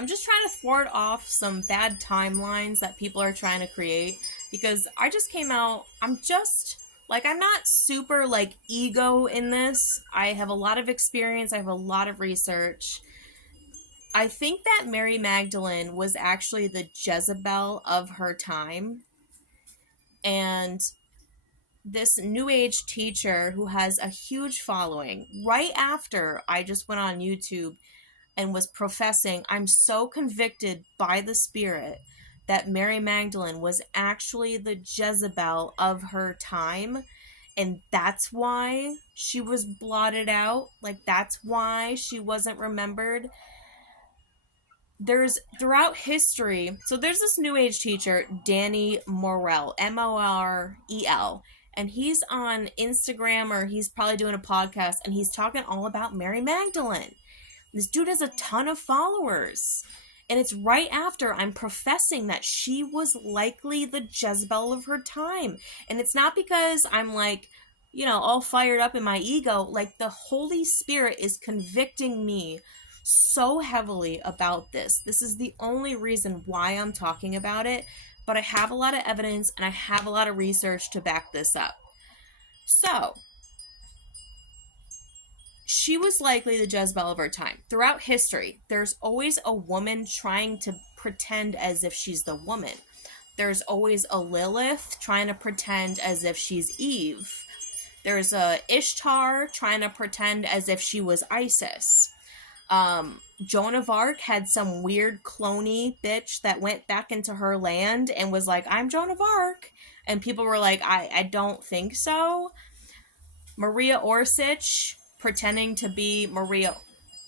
I'm just trying to thwart off some bad timelines that people are trying to create, because I just came out, I'm not super, ego in this. I have a lot of experience, I have a lot of research. I think that Mary Magdalene was actually the Jezebel of her time, and this new age teacher who has a huge following, right after I just went on YouTube and was professing, I'm so convicted by the Spirit that Mary Magdalene was actually the Jezebel of her time. And that's why she was blotted out. That's why she wasn't remembered. There's throughout history, so there's this new age teacher, Danny Morel, Morel, and he's on Instagram, or he's probably doing a podcast, and he's talking all about Mary Magdalene. This dude has a ton of followers. And it's right after I'm professing that she was likely the Jezebel of her time. And it's not because I'm all fired up in my ego. The Holy Spirit is convicting me so heavily about this. This is the only reason why I'm talking about it. But I have a lot of evidence and I have a lot of research to back this up. So, she was likely the Jezebel of her time. Throughout history, there's always a woman trying to pretend as if she's the woman. There's always a Lilith trying to pretend as if she's Eve. There's a Ishtar trying to pretend as if she was Isis. Joan of Arc had some weird cloney bitch that went back into her land and was like, I'm Joan of Arc. And people were like, I don't think so. Maria Orsich pretending to be Maria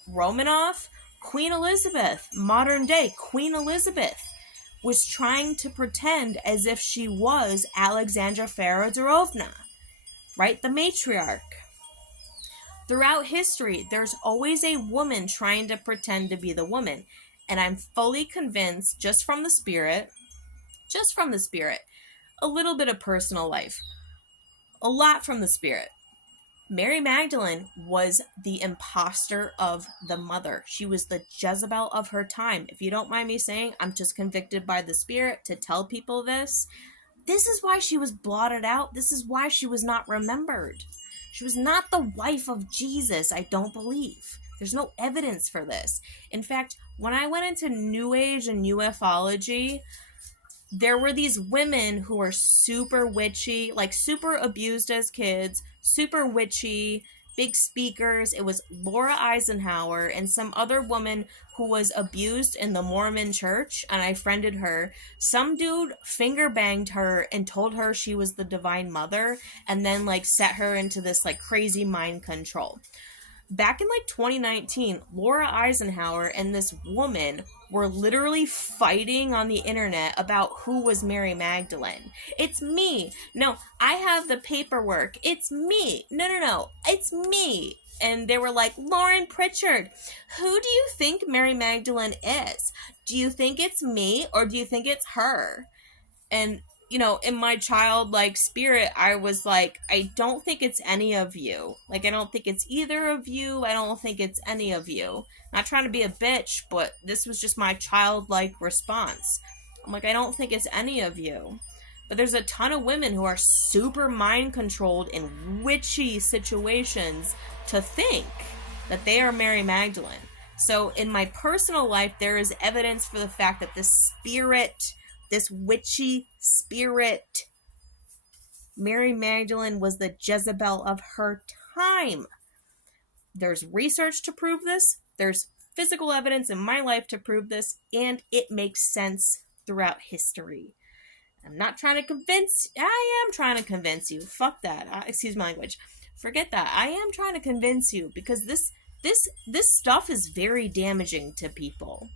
Romanoff. Queen Elizabeth, modern day Queen Elizabeth, was trying to pretend as if she was Alexandra Feodorovna, right? The matriarch. Throughout history, there's always a woman trying to pretend to be the woman. And I'm fully convinced, just from the Spirit, a little bit of personal life, a lot from the Spirit. Mary Magdalene was the imposter of the mother. She was the Jezebel of her time. If you don't mind me saying, I'm just convicted by the Spirit to tell people this. This is why she was blotted out. This is why she was not remembered. She was not the wife of Jesus, I don't believe. There's no evidence for this. In fact, when I went into New Age and ufology, there were these women who were super witchy, super abused as kids, super witchy, big speakers. It was Laura Eisenhower and some other woman who was abused in the Mormon church, and I friended her. Some dude finger banged her and told her she was the Divine Mother, and then set her into this crazy mind control. Back in 2019, Laura Eisenhower and this woman were literally fighting on the internet about who was Mary Magdalene. It's me. No, I have the paperwork. It's me. No. It's me. And they were like, Lauren Pritchard, who do you think Mary Magdalene is? Do you think it's me or do you think it's her? And in my childlike spirit, I was like, I don't think it's any of you. I don't think it's either of you. I don't think it's any of you. Not trying to be a bitch, but this was just my childlike response. I'm like, I don't think it's any of you. But there's a ton of women who are super mind controlled in witchy situations to think that they are Mary Magdalene. So in my personal life, there is evidence for the fact that this witchy spirit, Mary Magdalene, was the Jezebel of her time. There's research to prove this. There's physical evidence in my life to prove this. And it makes sense throughout history. I'm not trying to convince... I am trying to convince you. Fuck that. Excuse my language. Forget that. I am trying to convince you because this stuff is very damaging to people.